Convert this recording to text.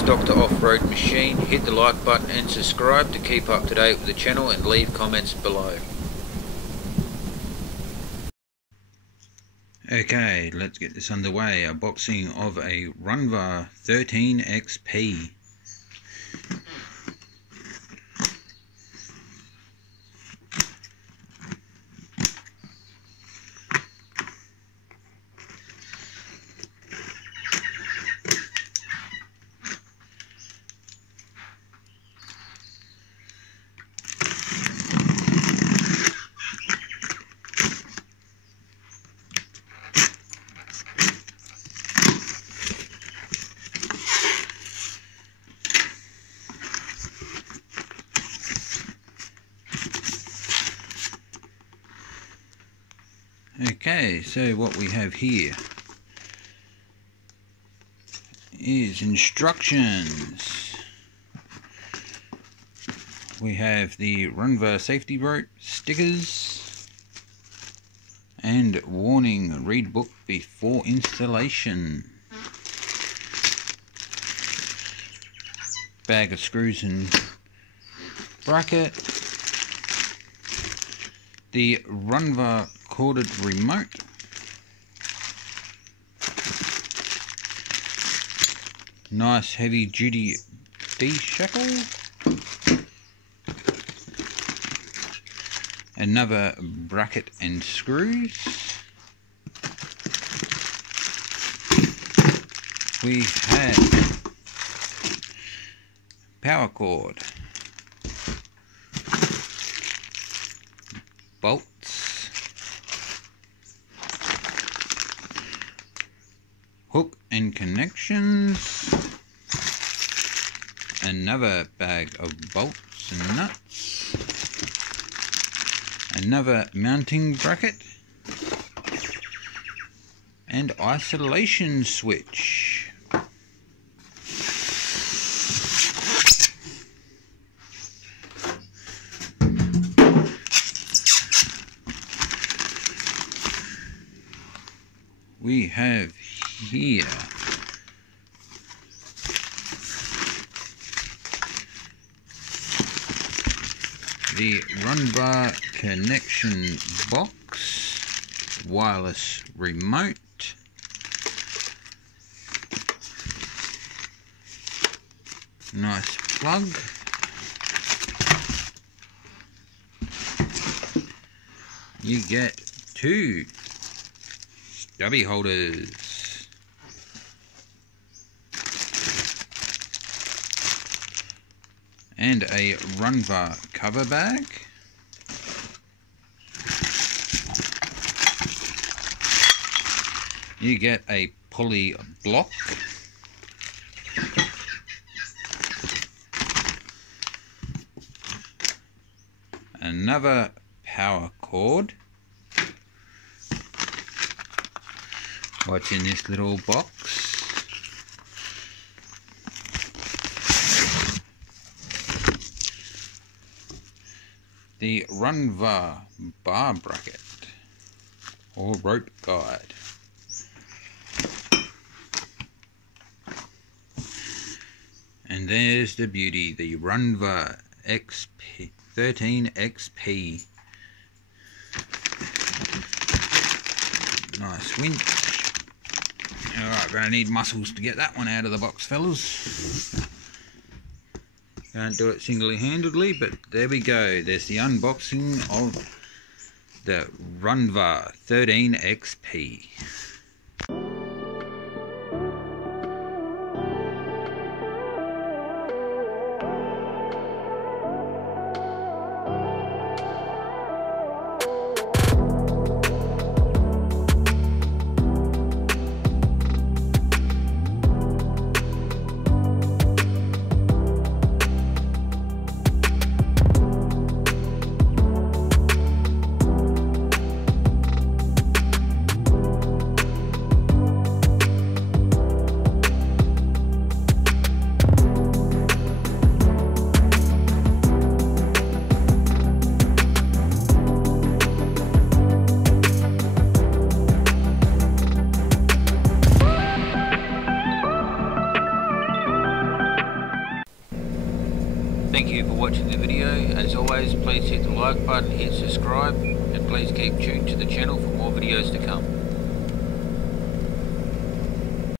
this Dr. Off-Road Machine. Hit the like button and subscribe to keep up to date with the channel, and leave comments below. Okay, let's get this underway. Unboxing of a Runva 13XP. Okay, so what we have here is instructions. We have the Runva safety rope, stickers, and warning, read book before installation. Bag of screws and bracket. The Runva corded remote. Nice heavy duty D-shackle. Another bracket and screws. We have power cord, bolts, hook and connections, another bag of bolts and nuts, another mounting bracket, and isolation switch. We have here the Runva connection box, wireless remote, nice plug, you get two stubby holders, and a Runva cover bag, you get a pulley block, another power cord. What's in this little box? The Runva bar bracket or rope guide. And there's the beauty, the Runva 13XP. Nice winch. Alright, we're going to need muscles to get that one out of the box, fellas. Can't do it single-handedly, but there we go. There's the unboxing of the Runva 13XP. thank you for watching the video. As always, please hit the like button, hit subscribe, and please keep tuned to the channel for more videos to come.